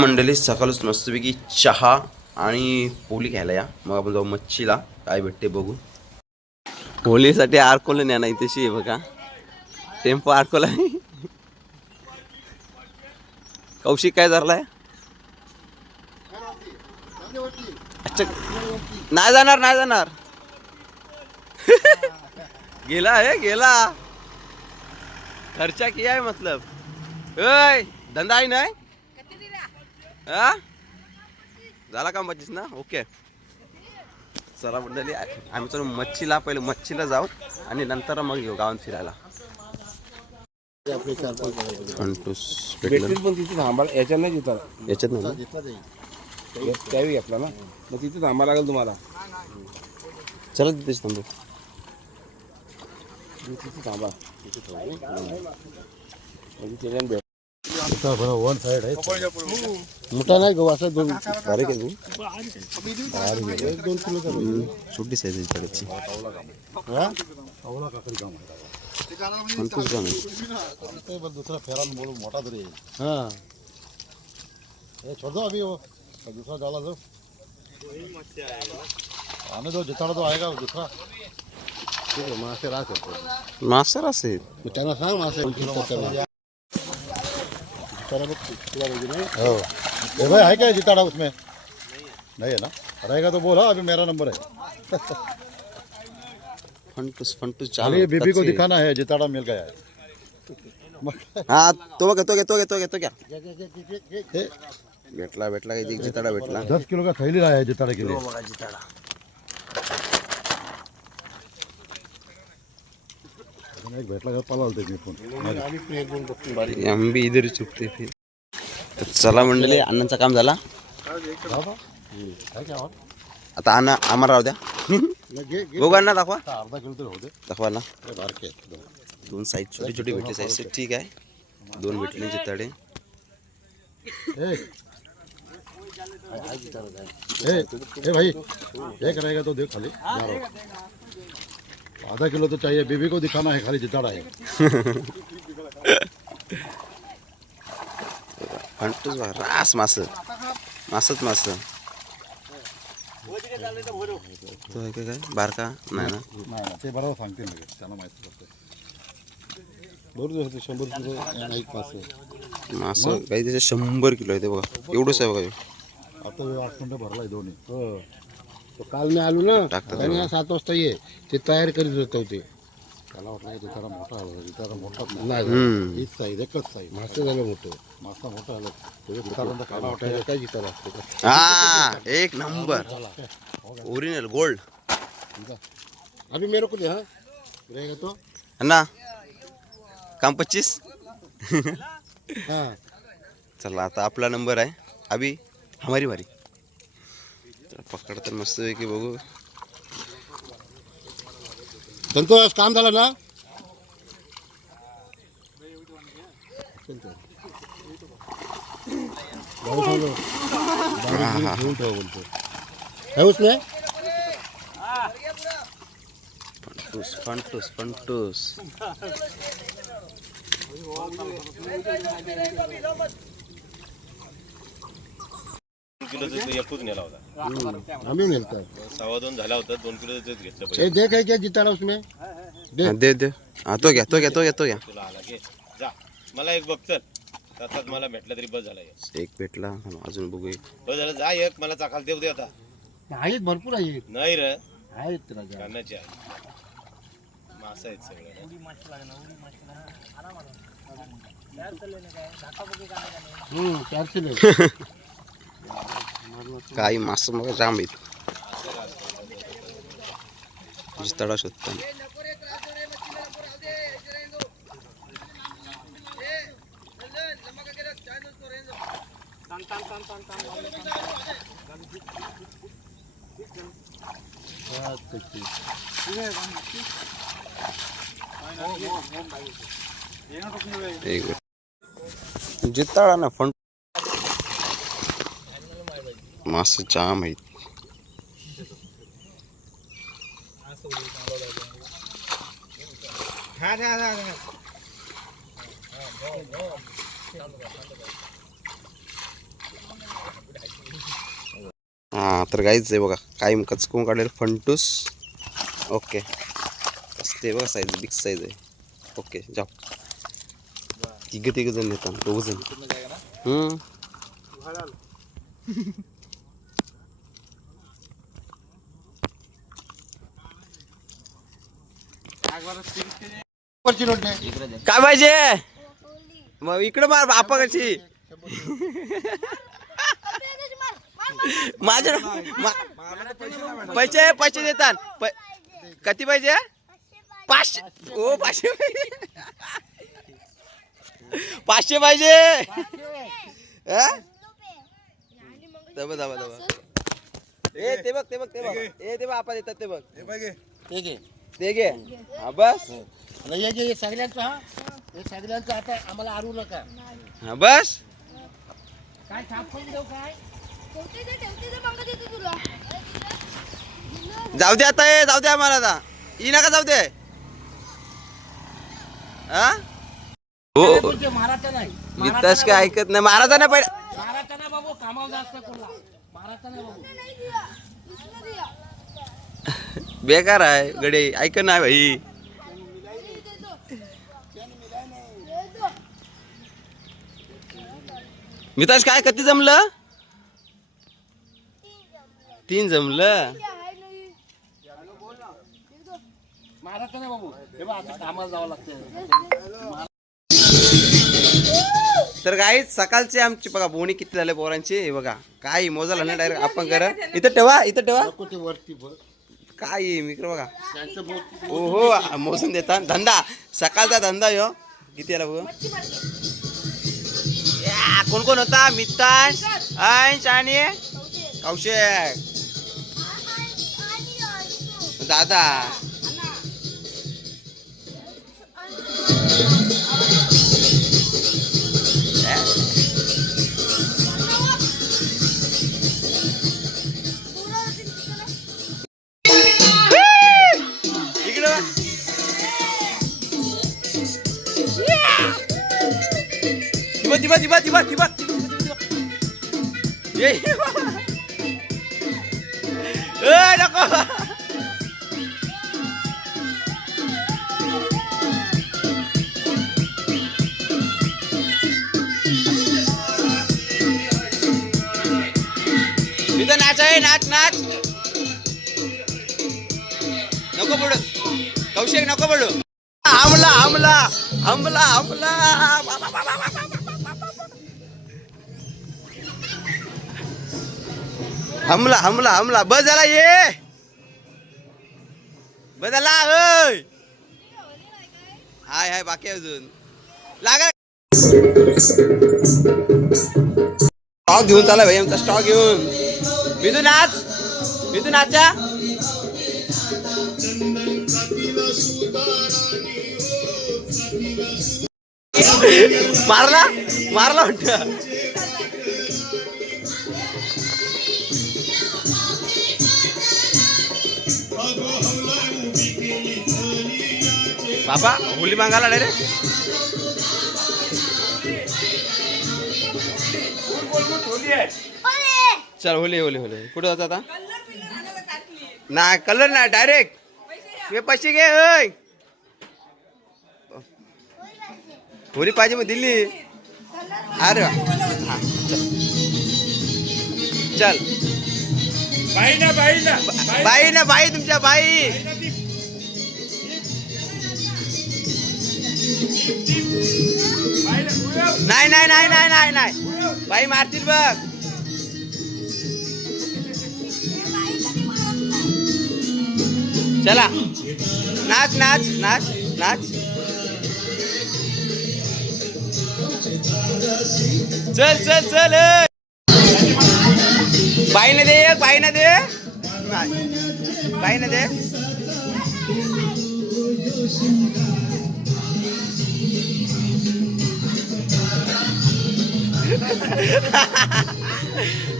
मंडळी सकाळच मस्तपैकी चहा आणि पोली घ्यायला या. मग आपण जाऊ मच्छीला, काय भेटते बघू. होलीसाठी आरकोला न्या नाही तशी आहे बघा, टेम्पो आरकोला. कौशिक काय झालाय? अच्छा नाही जाणार नाही जाणार. गेला है गेला, खर्चा किया है मतलब. ओय धंदा आहे नाही हा झाला का मच्छीस ना. ओके चला मंडळी, आम्ही चलो मच्छीला, पहिले मच्छीला जाऊ आणि नंतर मग येऊ गावात फिरायला. याच्यात नाही जिथं याच्यात नाही त्यावेळी घेतला ना, मग तिथे थांबा लागेल तुम्हाला. चला तिथेच थांबू. तिथे थांबा, वन साइड आहे मोठा नाही गहू असा दोन बारीक आहे. 1-2 किलोचा छोटी साईज आहे त्याची. अवला काकडी काम आहे. दूसरा फेरान बोलो मोटा तरी है. हाँ ये छोड़ दो अभी, वो दूसरा डाला दो, आने दो, जितना तो आएगा दूसरा. ठीक है मासे राख मास्टर असेल त्यांना सांग मासे हो. ये भाई है क्या जिताड़ा उसमें? नहीं है ना, रहेगा तो बोला, अभी मेरा नंबर है. फंटूस फंटूस अरे बीबी को दिखाना है जिताड़ा मिल गया है. हा तो बघ, तो क्या भेटला भेटला काही जिताडा भेटला. 10 किलो का थैली लाया है जिताड़े के लिए. एक भेटला का पळालते मी फोन. हम भी इधर चुकते फिर. तर चला मंडळी, अण्णांचा काम झाला आता. अण्णा आम्हाला राहू द्या. बघू अण्णा, दाखवा अर्धा किलो तर होते दाखवा ना. बारके 2 साईज छोटी छोटी भेटली साईज. ठीक आहे, 2 भेटले जिताडे. ए भाई एक रहेगा तो देख खाली. आधा किलो तो चाहिए, बीबी को दिखाना है, खाली जिताड़ा है. फंटूस बघा, रास मास मासच मास. तो आहे का काय बारका नाही ना. नाही ते बरोबर सांगते ना, त्यांना माहिती पडते. बरोबर होते 100 किलो नाही पास मास काही त्याचे 100 किलो आहे ते बघा. एवढंच आहे बघा. आता 8 मिनिटं भरलाय दोन्ही. तो काल मी आलो ना, टाकतात त्याने 7 वाजता ये ते तयार करीत होते ते. त्याला वाटलं जितारा मोठा आला, जितारा मोठाच नाही हीच साईज, एकच साईज. मासे झालं मोठं, मासा मोठा आला जितारा काला वाटला. त्याला काय जितारा असतो का? हा एक नंबर ओरिजिनल गोल्ड. अभी मेरे को दे. हाँ रहेगा तो अण्णा काम 25. हाँ चला आता आपला नंबर आहे. अभी हमारी बारी. पकड तर मस्त आहे की बघू. संतोष काम झालं ना. है उसमें फंटूस फंटूस फंटूस. किलोचं एकूच नेला होता. आम्ही नेलतात. 2.25 झाला होता. 2 किलोचं घेतलं ए देख है क्या जिताड़ा उसमें. दे दे. हा तो घ्या तो घ्या तो घ्या तो घ्या. तुला आला घे जा. मला एक बघ चल, त्याच्यात मला भेटला तरी बस झाला. एक भेटला, अजून बघू. बस झालं, जा एक मला चाखाल देऊ दे आता. आहेत भरपूर आहेत. नाही रे, आहेत राजा. कानाची आहे. मासा आहेत सगळे. चारशे ले. काही मास मग जाम आहेत. जिताडा शोधता. जिताडा ना फंट मास जाम आहेत. तर काहीच आहे बघा, काही कचकून काढलेलं फंटूस. ओके, ते बघा साईज, बिग साईज आहे. ओके, जाऊ. तिघ जण येतात, 2 जण. काय पाहिजे मग? इकडे मार बापा कशी माझ्या पैसे देतात. किती पाहिजे? 500. ओ 500 पाहिजे. दबा ए ते बघ ए ते बघ आपा देतात ते बघ. ते घे. हा बस. सगळ्यांचं आता आम्हाला आरू नका. हा बस. काय छापून देऊ काय? जाऊ दे आता, जाऊ दे आम्हाला आता. ई नका जाऊ दे. हा हो महाराजा नाही, गीताच काय ऐकत नाही. महाराजा नाही पहिले. महाराजा नाही बाबू, कामावर जास्त कोणला महाराजा नाही बाबू. बेकार आहे गडे, ऐक नाही भाई. मिताज काय किती जमलं? 3 जमलं. महाराजा नाही बाबू, हे बघ आता कामाला जावं लागतं. तर काही सकाळचे आमची बघा बोणी किती झाले पोरांची, हे बघा काय मोजायला नाही डायरेक्ट आपण करा. इथं ठेवा वरती बघ काय मित्र बघा. हो मोजून देतात. धंदा सकाळचा धंदा यो. किती आला बघ. कोण कोण होता? मिताज, अंश आणि कौशिक, दादा. इकडं दिबा ये नको. इथं नाच आहे, नाच नको पडू. कौशिक नको पडू. हमला बस झाला. ये बस झाला. हाय बाकी अजून लागा. स्टॉक घेऊन चाला भाई, आमचा स्टॉक घेऊन. मिथून नाचा. मारला म्हणत. बाबा होली मागायला डायरेक्ट. चल होली कुठं जात आता? नाही कलर नाही, डायरेक्ट पैसे घे. होली पाहिजे मग दिल्ली. अरे वा. चल बाई तुमच्या बाई. नाही बाई मारतील बघ. चला नाच. चल बाईने दे.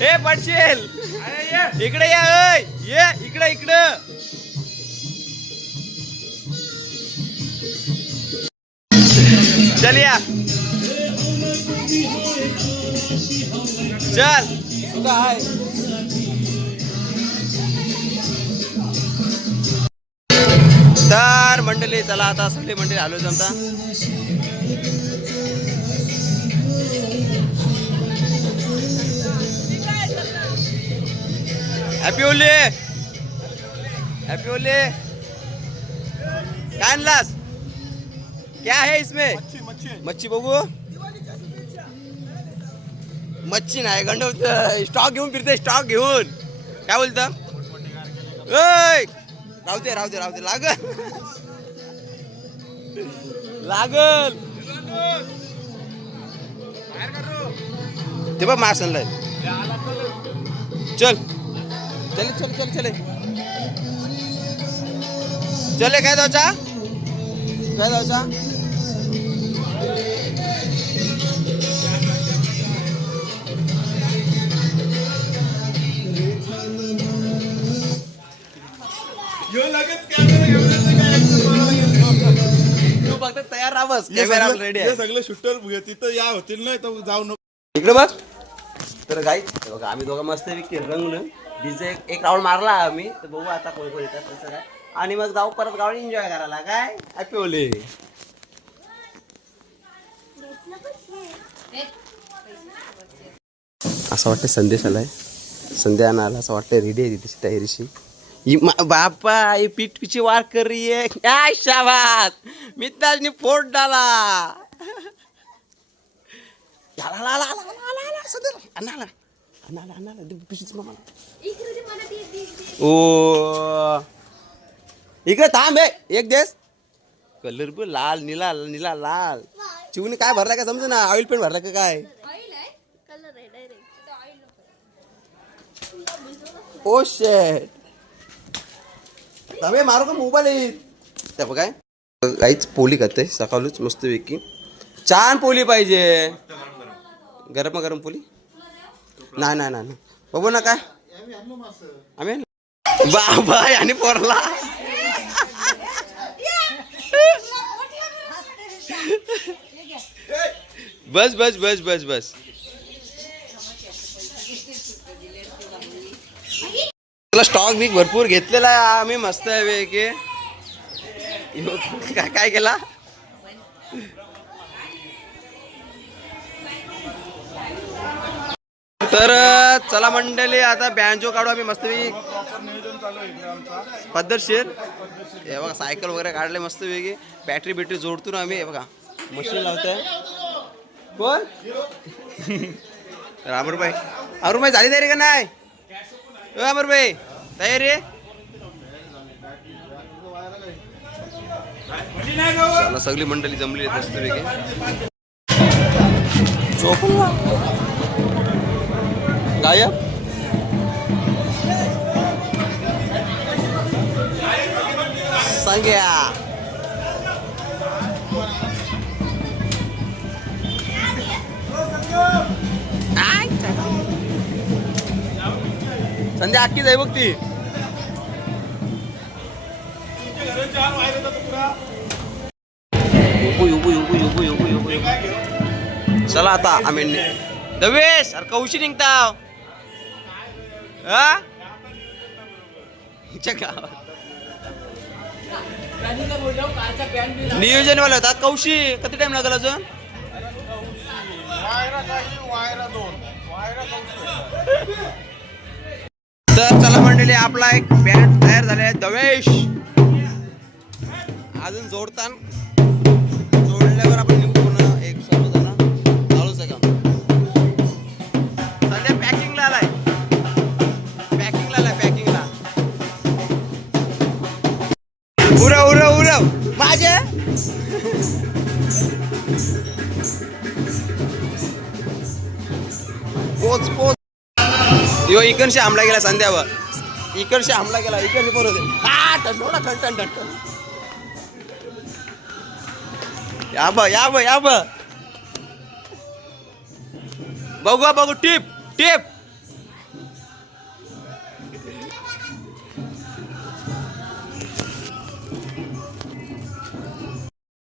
हे पडशील. इकडे ये इकडं. चल या. चल तर मंडळी चला आता सगळी मंडळी आलो जमता. Happy Holy. Happy Holy. काय आणलास? क्या है इसमें? मच्छी बघू. मच्छी नाही गंड स्टॉक घेऊन फिरते स्टॉक घेऊन. काय बोलत? राहू दे राहू दे राहू दे. लागल लागल ते बघ मास आणलाय. चल चले चल चल चले चले. काय द्यायचा काय द्यायचा? तू फक्त तयार राहावस. कॅमेरा रेडी आहे. सगळे शूटर तिथं या होतील ना तर जाऊ नको. इकडे बघ. तर गाई बघा आम्ही दोघं मस्त रंगलो. डीजे एक राऊंड मारला आम्ही. तर बघू आता कोण कोण येतात कसं काय. आणि मग जाऊ परत गावाला एन्जॉय करायला. काय हॅपी होली. असं वाटतं संदेश आलाय. संध्या आला असं वाटतं रेडी आहे तिची तयारीशी. बापा ये पीठ पीछे वार कर रही है. क्या शाबाश. मित्रांनी फोट डाला. ओ इकडे थांब. एक देश कलर पण लाल निला निला लाल. चिवणी काय भरला का समज ना. ऑइल पेंट भरला का काय? ओ शेट. तवे मारू का मोबाईल. त्या काय काहीच पोली खाते सकाळच मस्त पैकी. छान पोली पाहिजे. गरम गरम पोली. नाही नाही नाही बघू ना. काय आम्ही बाबा आणि पोरला. बस बस बस बस बस. स्टॉक बिक भरपूर घेतलेला आहे आम्ही मस्त आहे की. काय केला? तर चला मंडळी आता बँजो काढू आम्ही मस्त पद्धतशीर. हे बघा सायकल वगैरे काढले मस्त वेगळी. बॅटरी बिटरी जोडतो ना आम्ही. हे बघा मशीन लावतोय. कोण? अमरभाई. अमरभाई झाली तयारी का नाही? अमरभाई तयारी. चला सगळी मंडळी जमली मस्त वेगळी. गायब. संग्या संध्या अख्खी जाई बघ ती. चला आता आम्ही दवेश अरे कौशी निघता. नियोजन वाले होतात. कौशी किती टाइम लागला अजून? तर चला मंडळी आपला एक बँड तयार झालाय. दवेश अजून जोडतान जोडल्यावर आपण निघू पुन्हा एक सर्वजण चालूच आहे का. सध्या पॅकिंगला आलाय. पॅकिंगला आलाय पॅकिंगला. उरव उरव उरव माझे. पोच पोच. यो इकडशी हमला गेला संध्यावर. इकडशी हमला गेला. इकडशी परत खंटन खंटन. या ब बघू बघू. Tip tip.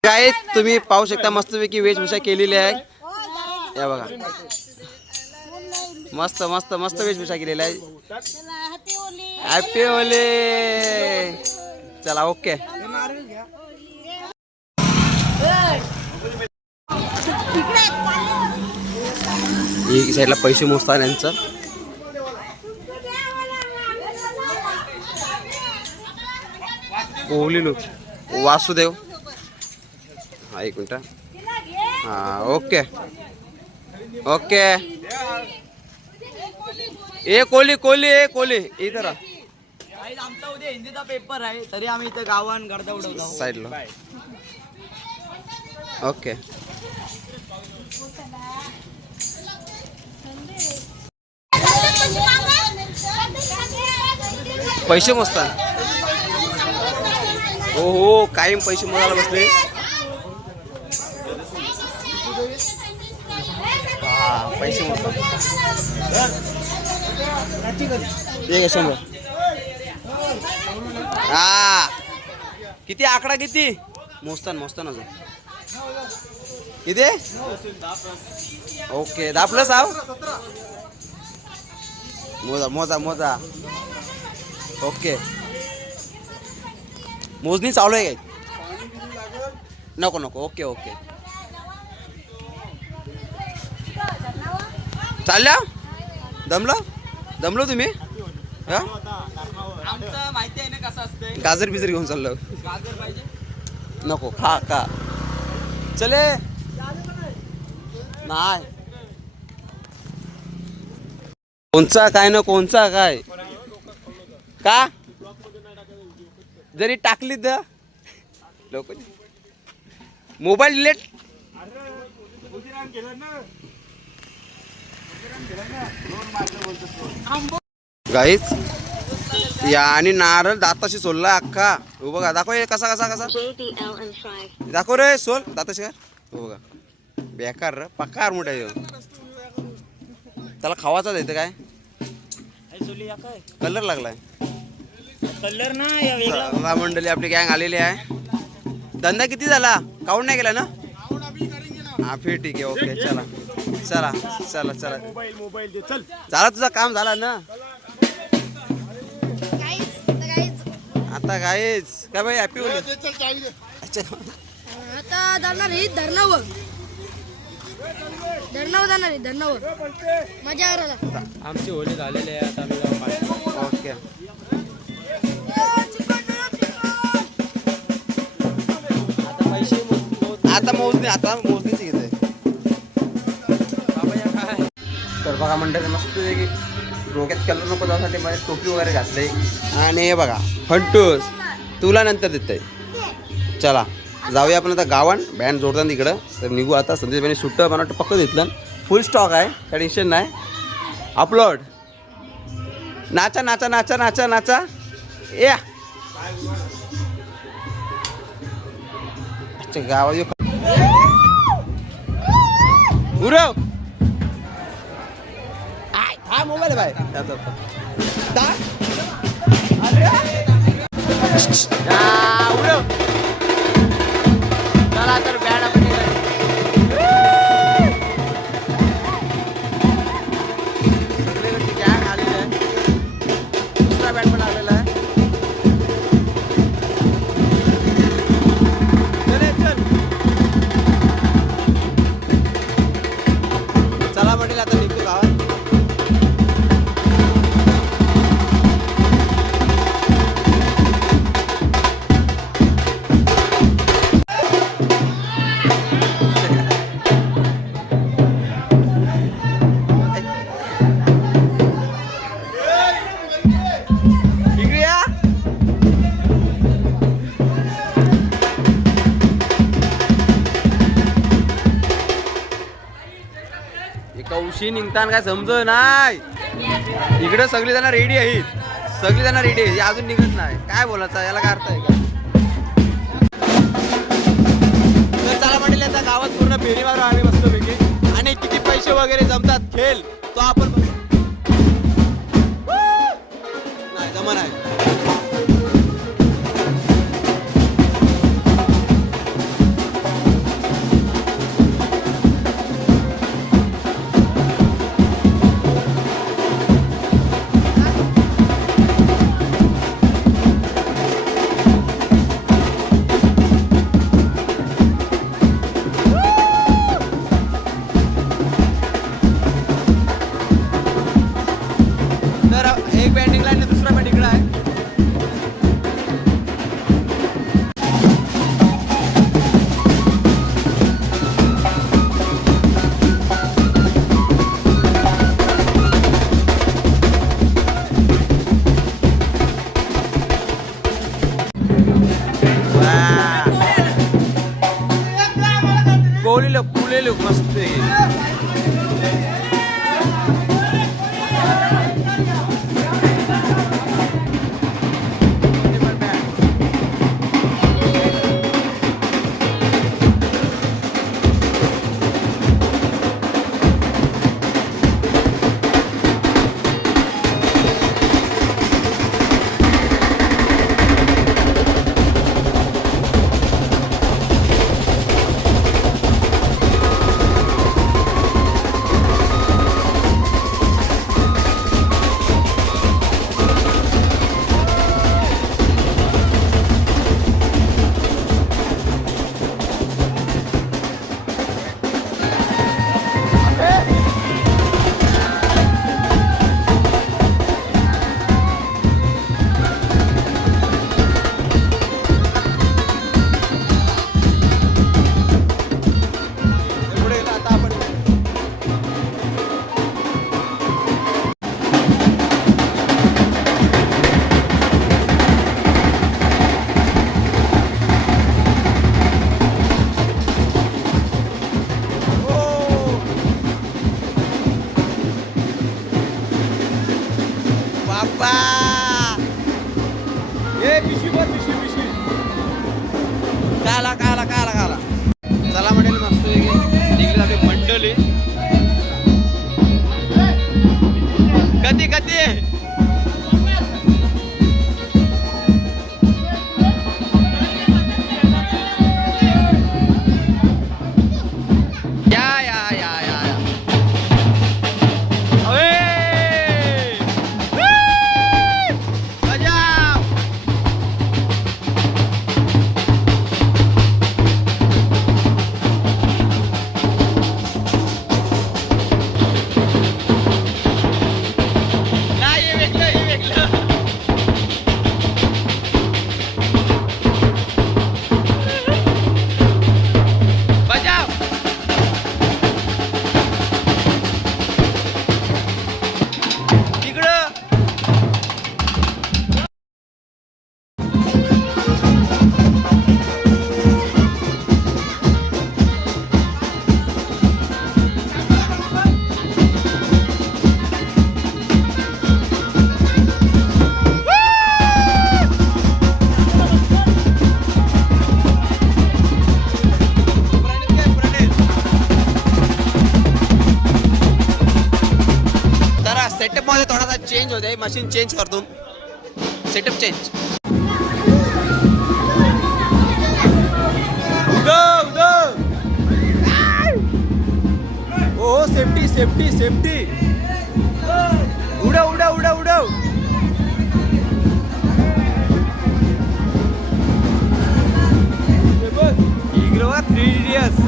काय तुम्ही पाहू शकता मस्तपैकी वेशभूषा केलेली आहे. या बघा मस्त मस्त मस्त वेशभूषा केलेली आहे. Happy Holy. चला ओके. एक साईडला पैसे मोजतात यांचं. कोहली लोक वासुदेव. हा एक मिनिट. हा ओके ओके. ए कोहली कोहली ए कोहली इधर आ. आमचा उद्या हिंदीचा पेपर आहे तरी आम्ही इथं गावान गर्दा उडवतो. साईडला ओके. पैसे मोजतात. हो हो कायम पैसे मोजायला बसले. हा पैसे मोजतात. एक 100. हा किती आकडा किती मोजताना अजून किती. ओके 10 प्लस आव. मोजा मोजा मोजा. ओके मोजणी चालू आहे काय. नको नको. ओके ओके चालल्या. दमलो तुम्ही. हा आमचं माहिती आहे ना कसं असतंय. गाजर बिजर घेऊन चाललो. गाजर पाहिजे नको खा का चले नाही. कोणचा काय ना कोणचा काय का जरी टाकली तर लोक मोबाईल डिलेट. गाईच या आणि नारळ दाताशी सोलला अख्खा. हो बघा दाखव हे कसा कसा कसा दाखव रे सोल दाताशी काय. हो बघा बेकार रे पक्कार मोठा आहे. त्याला खावाचाच येतं काय. कलर लागलाय. कलर ना चला मंडळी आपली गँग आलेली आहे. धंदा किती झाला काउंट नाही केला ना. हा फिर ठीक आहे. ओके चला चला चला चला. झाला तुझा काम झाला ना. आता काहीच काय भाई हॅपी होईल. अच्छा आता जाणार ही धरणावर जाणार आहे. धरणावर मजा करायला. आमची होळी झालेली आहे आता आम्ही. ओके आता पैसे आता मोजणीची घेते. तर बघा मंडळी मस्त डोक्यात कलर नको जाण्यासाठी मला टोपी वगैरे घातले. आणि हे बघा फंटूस तुला नंतर देतंय. चला जाऊया आपण आता गावान. बँड जोडतात तिकडं. तर निघू आता. संदेशबाईने सुट्टं मला वाटतं पक्क घेतलं. फुल स्टॉक आहे काय टेन्शन नाही. अपलोड नाचा नाचा नाचा नाचा नाचा या. अच्छा गावात उरव. हा मोबाईल बाय उडव. चला तर बँड आपण सगळीकडची गँग आलेली आहे. दुसरा बँड पण आलेला आहे. चला म्हटलं आता निघतो गावात. कौशी निघताना काय समज नाही. इकडे सगळी जण रेडी आहेत. सगळी जण रेडी आहे. अजून निघत नाही. काय बोलायचं याला काय अर्थ आहे का. तर चला म्हटलं आता गावात पूर्ण फेरी मारू आम्ही मस्त पैकी. आणि किती पैसे वगैरे जमतात खेळ तो आपण नाही जमा नाही. बाप्पा ए पिशवी बघ पिशवी काला चला म्हणेल मस्त निघली आपली मंडळी कधी या अरे! गजब! नाही, हे वेगळं. बजाव! तिकडं तर सेटअप मध्ये थोडासा चेंज होते मशीन चेंज करतो सेटअप चेंज ओ सेफ्टी उडव इकडे बघा 3 इडियट्स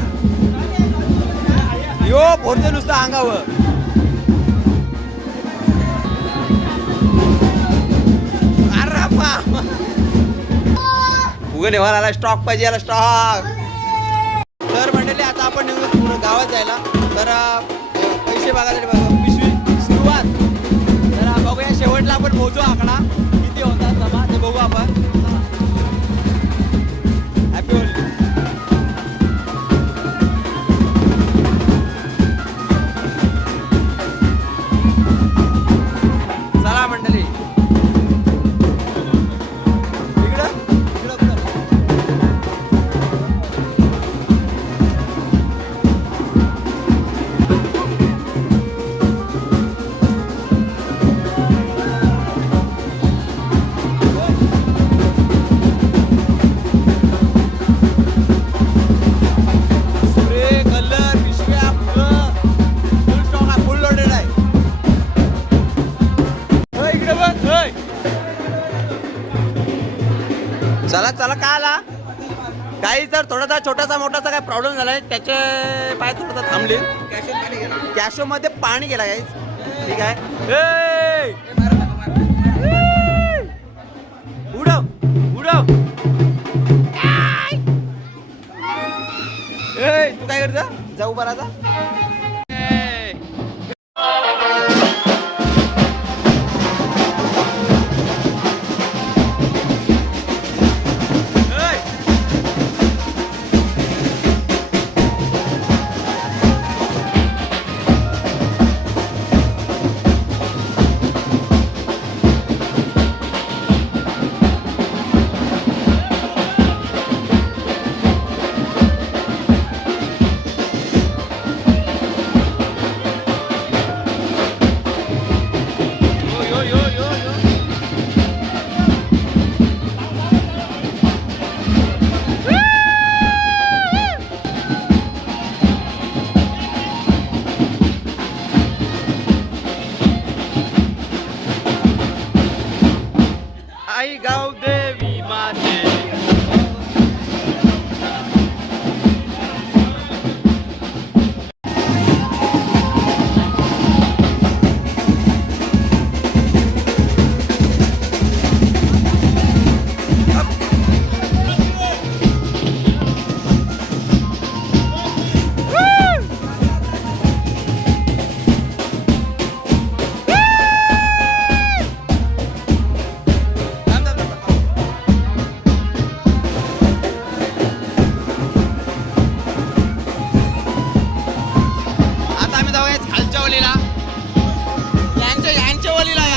यो पोरते नुसतं अंगावर उगा नेवाला आला स्टॉक पाहिजे याला स्टॉक तर मंडळी आता आपण निघू पूर्ण गावात जायला तर पैसे बघायला पिशवी सुरुवात तर बघूया शेवटला आपण मोजू आकडा किती होतात जमा ते बघू आपण हॅपी होली चला मंडळी चला का आला काही जर थोडासा छोटासा मोठासा काय प्रॉब्लेम झालाय त्याचे पाय थोडासा थांबले कॅशो मध्ये पाणी गेला गाईज ठीक आहे उडव तू काय करता जाऊ बराचा आई गाव देवी माते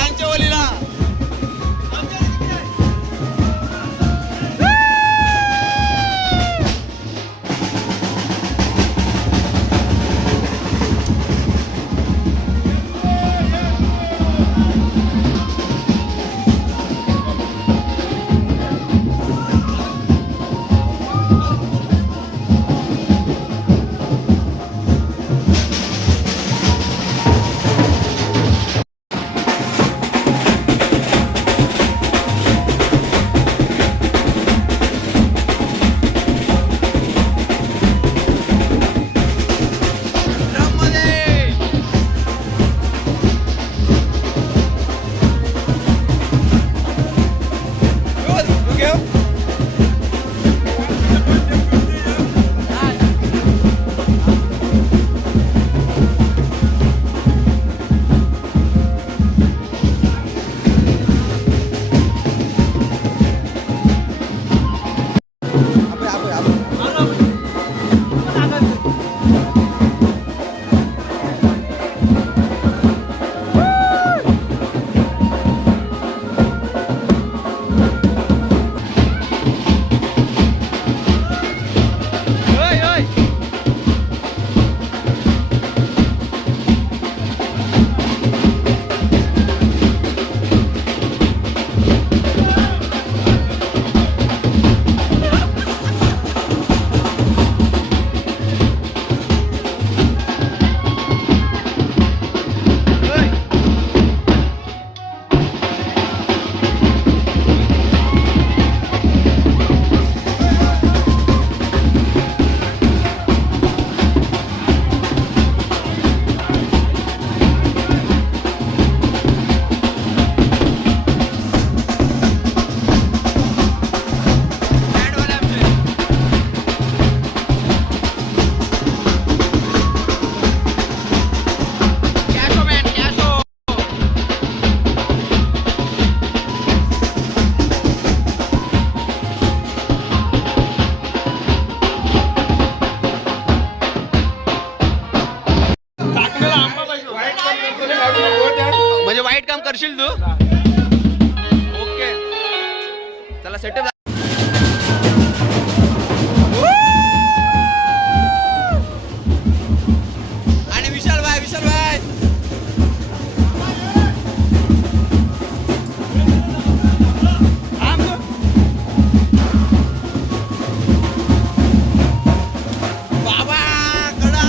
यांच्या वलीला नाईट काम करशील तू? ओके चला सेटअप. आणि विशाल भाई बाबा कडक.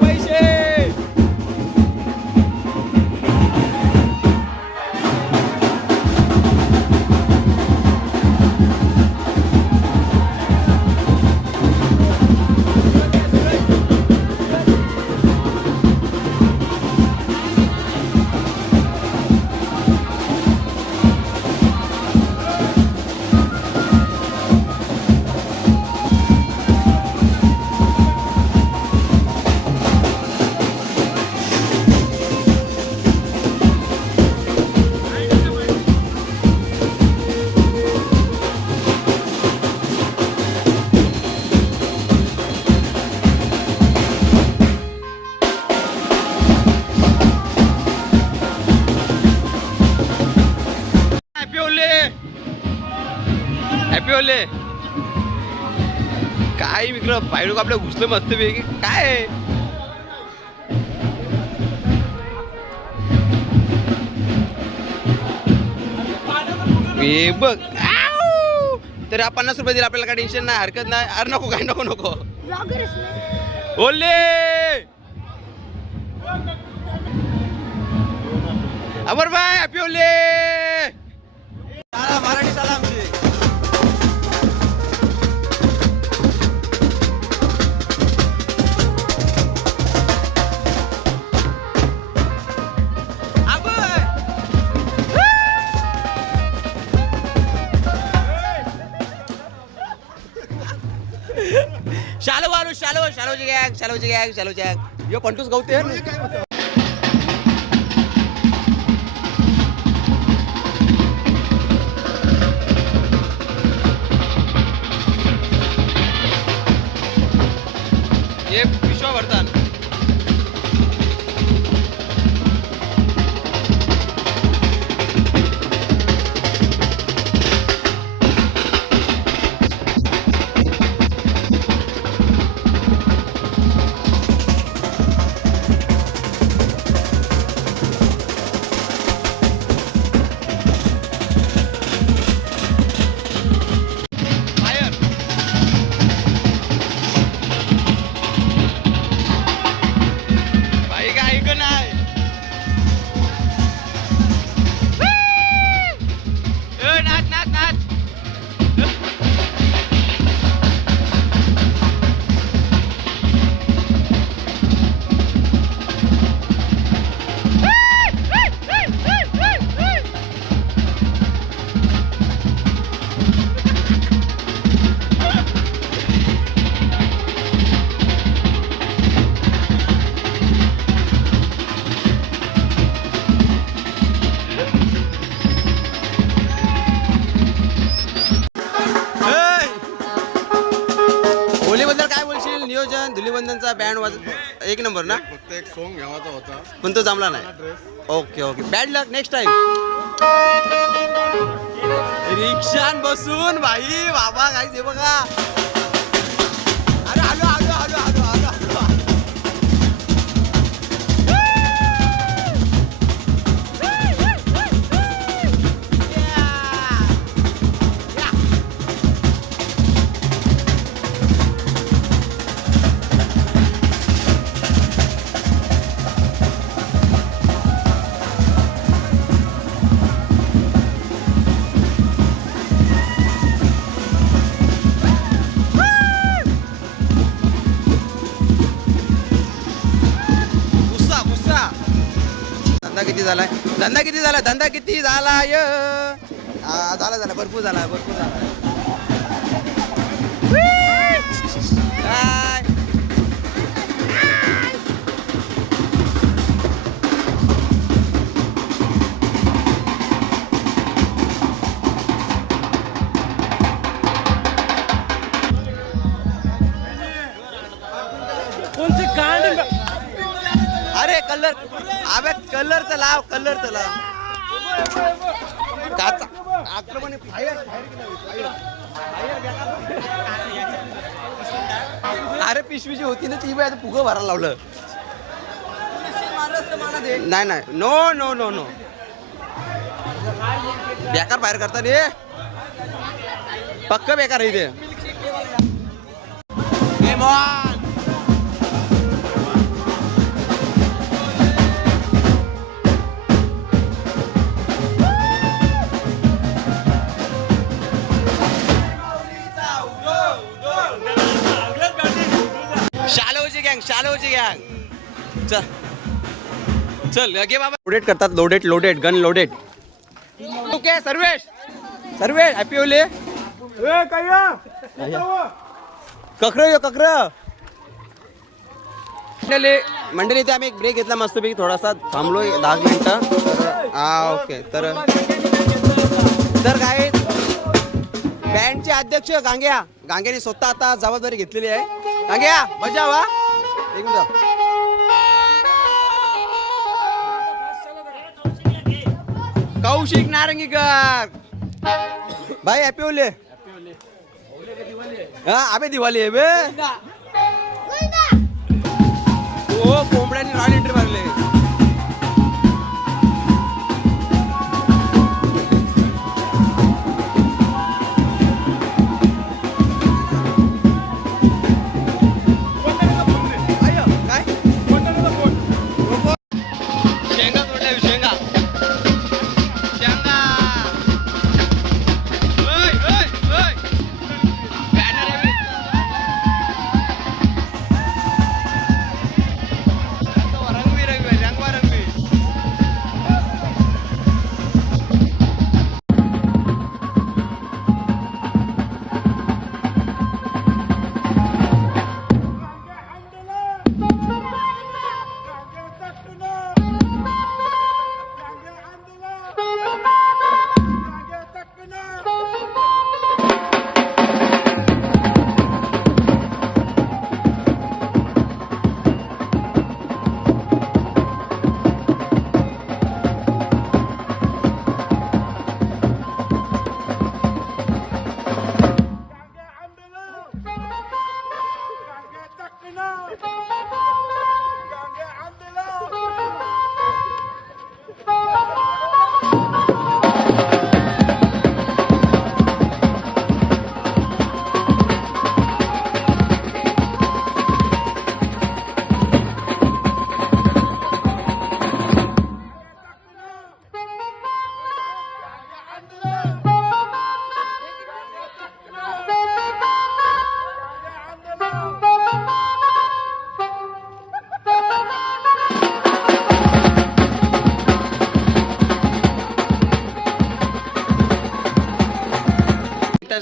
पैसे. हॅपी होले काय इकडं बाहेर आपल्या घुसलं मस्त पैकी काय आहे? हे बघ आऊ! तर 50 रुपये दिले आपल्याला काय टेन्शन नाही हरकत नाही. अरे नको काय नको ओले अमर भाई हॅपी होले. मराठी शाळा आमची. शालोची गॅग यो पंटूस गवते. हे पिशवा भरतात. नियोजन धुलीवंदनचा बँड वाज एक नंबर ना. फक्त एक सॉन्ग घ्यावाचा होता पण तो जमला नाही. ओके बॅड लक नेक्स्ट टाइम. रिक्षान बसून भाई बाबा काय ते बघा. अरे आलो आलो आलो आलो आलो आलो. धंदा किती झाला य झाला भरपूर झाला काय? अरे कलर अबे कलर तर लाव काचा आक्रमण अरे पिशवी जी होती ना ती बाय पुगं भरायला लावलं नाही नो बेकार बाहेर करता रे पक्क बेकार इथे शालोची गँग चल घे बाबा लोडेड करतात loaded gun loaded okay Sarvesh happy होले ककर मंडळी इथे आम्ही एक ब्रेक घेतला मस्तपैकी थोडासा थांबलो 10 मिनिटं ओके तर काय बँडचे अध्यक्ष गांग्याने स्वतः आता जबाबदारी घेतलेली आहे गांग्या मजा वा एक मिनिट कौशिक नारंगीकर भाई हॅपी होले अबे दिवाळी आहे बे ओ कोंबड्याने रॉयल एंट्री मारले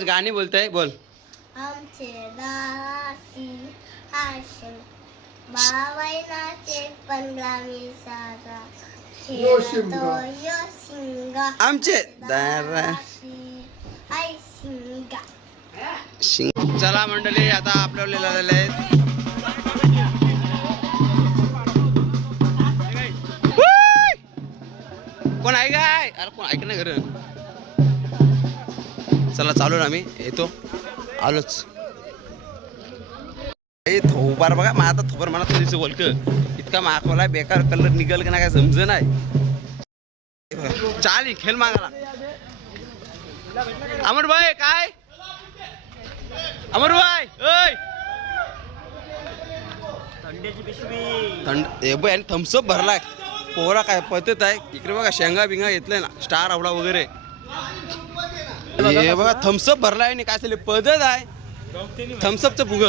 गाणी बोलताय बोल आमचे दासी आशे बावैनाचे 15 सारा शिंगा आमचे दाराशी आई शिंगा चला मंडळी आता आपल्याला झालेले आहेत कोण आहे काय अरे कोण ऐक ना घर चला चालू ना आम्ही येतो आलोच थोबार बघा मला आता थोबार मला थोडीस बोलक इतका मागवला बेकार कलर निघल का ना काय समज नाही चाल खेळ मागाला अमर भाई काय अमर भाई थंड आणि थम्सअप भरलाय पोरा काय पद्धत आहे इकडे बघा शेंगा बिंगा घेतलाय ना स्टार आवडा वगैरे हे बघा थम्सअप भरलाय आणि काय पद्धत आहे थम्सअपचं फुग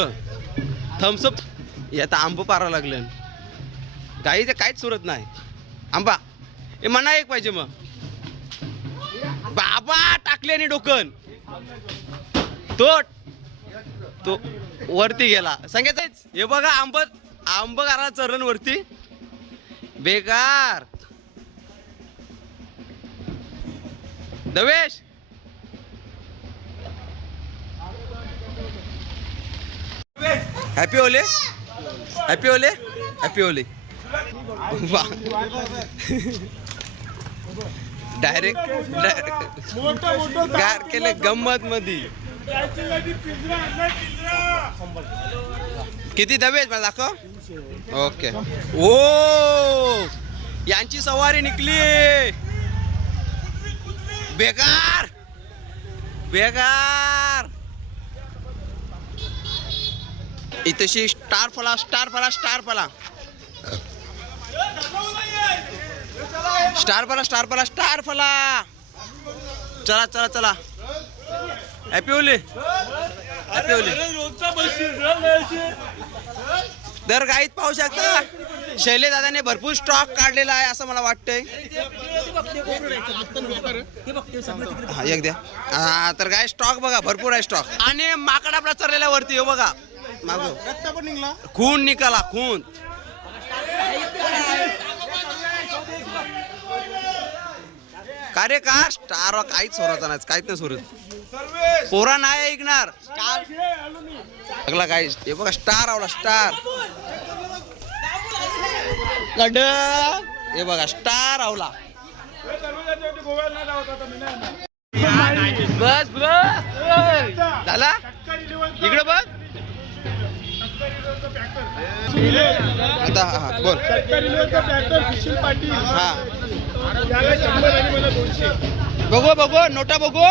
थम्सअप हे आता आंब पारा लागलं गाईचं काहीच सुरत नाही आंबा हे म्हणा एक पाहिजे मग. बाबा टाकले आणि डोकन तो वरती गेला सांगायचंच. हे बघा आंब घाला चरण वरती बेकार. दवेश हॅपी होले हॅपी होले हॅपी होले. डायरेक्ट गार केले गंमत मध्ये. किती दवेश मला दाखव. ओके. ओ यांची सवारी निघली. बेकार बेकार. इथशी स्टार फला स्टार फला स्टार फला स्टार फला स्टार फला स्टार फला. चला चला चला. Happy Holy happy Holy. दर गाईत पाहू शकता शैले दादाने भरपूर स्टॉक काढलेला आहे असं मला वाटतंय. हा एक द्या. हा तर काय स्टॉक बघा भरपूर आहे स्टॉक. आणि माकड आपला चरलेला वरती हो बघा मागं खून निघाला खून. का रे का स्टार काहीच सोराचा नाही काहीच नाही सोरत. पोरा नाही ऐकणार सगळा काय. हे बघा स्टार आवला स्टार कड. हे बघा स्टार आवला. बस बस झाला इकडे बघ आता. हा बोल. हा बघू बघू नोटा बघू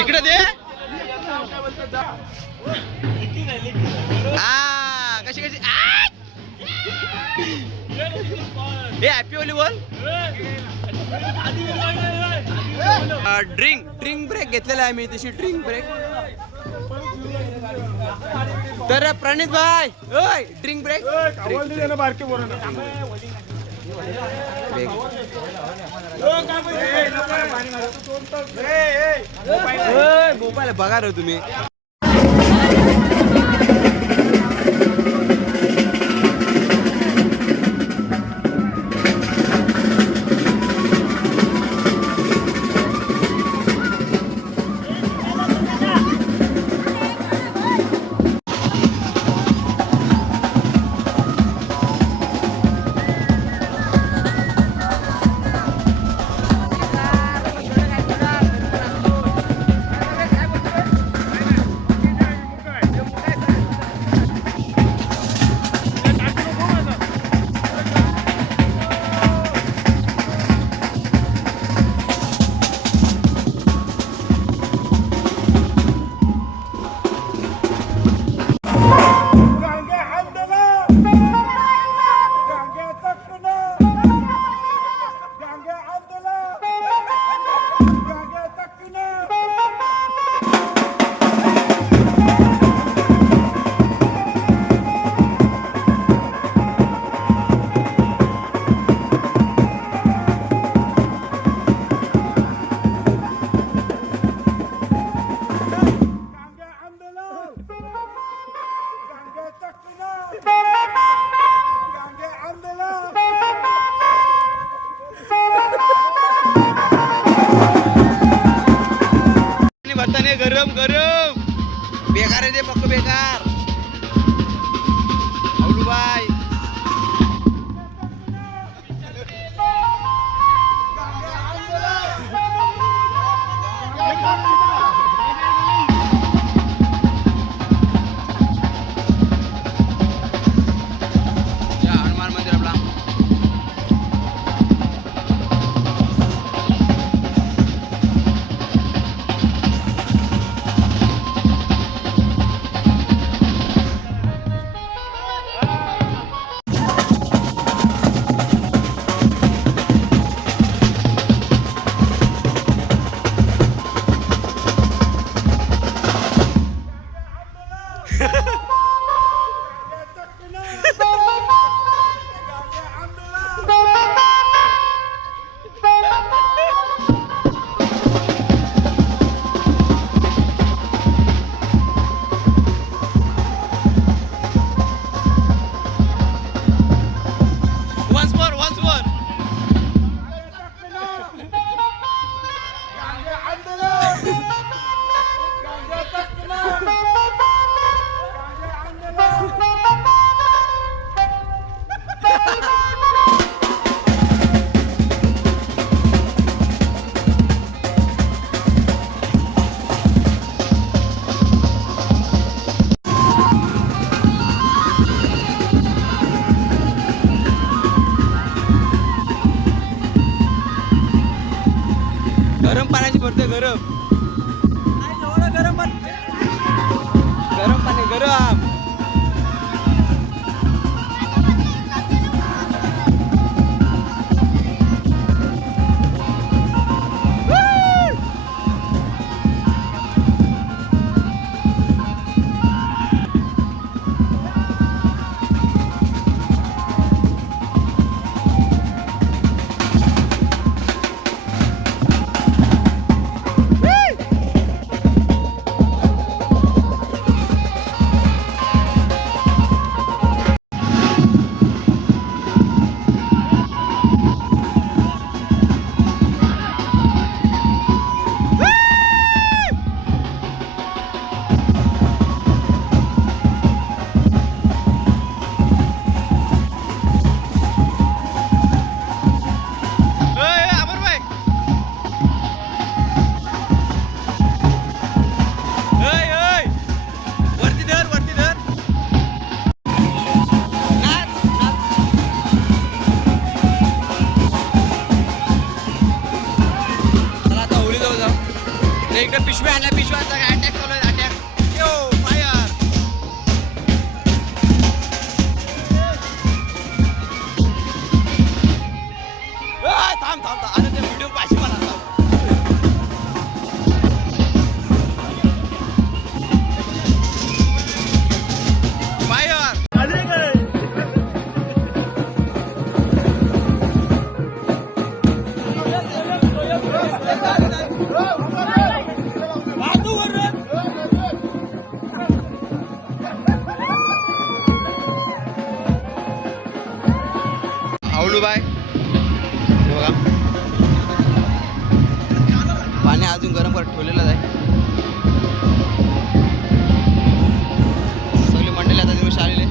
इकडे दे. हा कशी कशी. हे हॅपी होली बोल. ड्रिंक ब्रेक घेतलेला आहे मी तशी ड्रिंक ब्रेक. तर प्रणित भाई ओय ड्रिंक ब्रेक. मोबाईल बघा रे तुम्ही. पाण्याची भरते गरम गरम पाणी गरम इकडे पिशव्या आणल्या पिशव्याचा अटॅक चालू आहे अटॅक यो फायर थांब थांब थांब अरे ते व्हिडिओ पाहिजे मला आवलू बाय बघा पाणी अजून गरम करत ठेवलेलं आहे सगळी मंडळी आता दिवस आलेले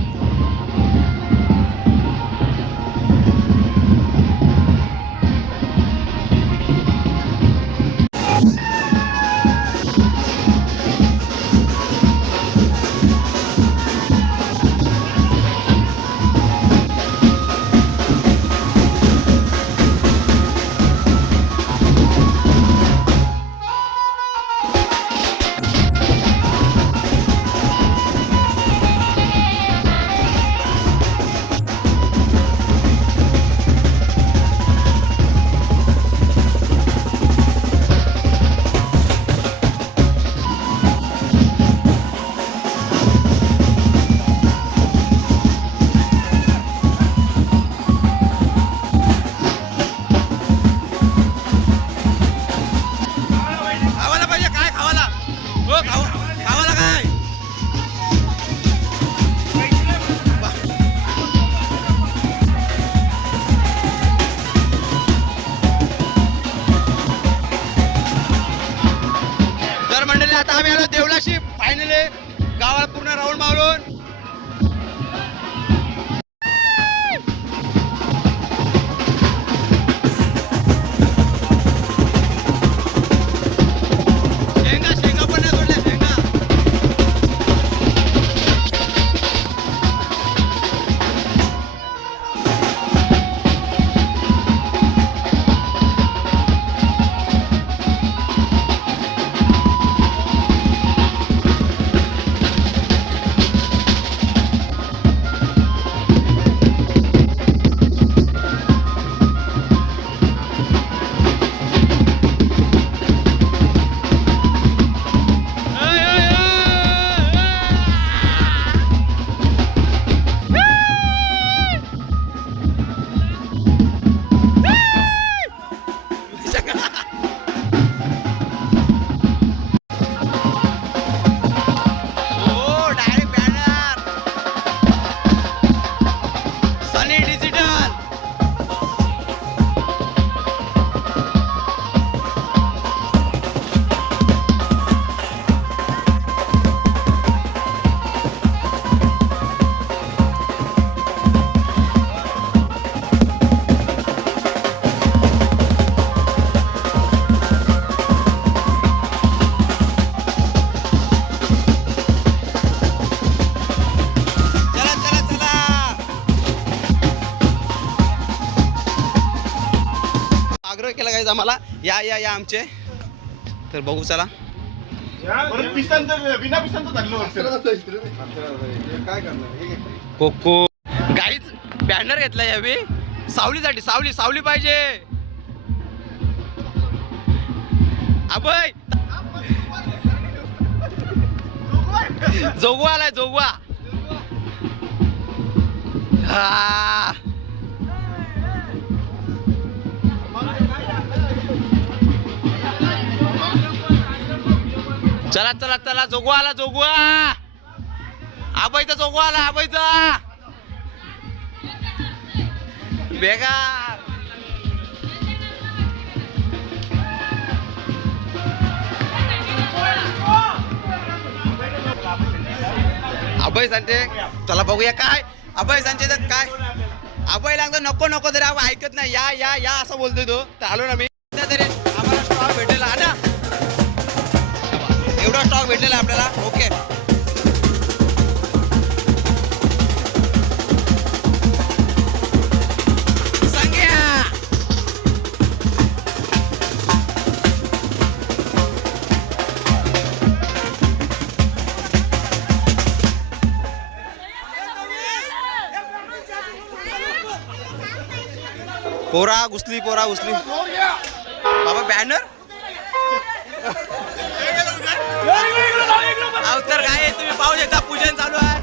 आता आम्ही आलो देवलाशी फायनली गावाला पूर्ण राऊंड मारून शेंगा पण नाही सोडल्या शेंगा आग्रह केला गाईज आम्हाला या या या आमचे तर बघू चला. कोको गाईच बॅनर घेतला यावी सावलीसाठी. सावली सावली पाहिजे. अभय जोगवा आलाय जोगवा. हा चला चला चला जोगवा आला जोगवा. आबाईचा जोगवा आला आबाईचा. बेगा अभय सांगते चला बघूया काय अभय सांगते काय. अभय लागतो नको नको तरी आपण ऐकत नाही. या या या असं बोलतोय तो. तर आलो ना मी तरी आम्हाला स्टॉक भेटलेला हा ना. एवढा स्टॉक भेटलेला आपल्याला. ओके पोरा घुसली बाबा बॅनर अवतर काय तुम्ही पाहू शकता. पूजन चालू आहे.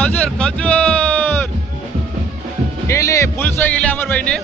खजूर खजूर गेली फुलसोय गेली अमर बहिणी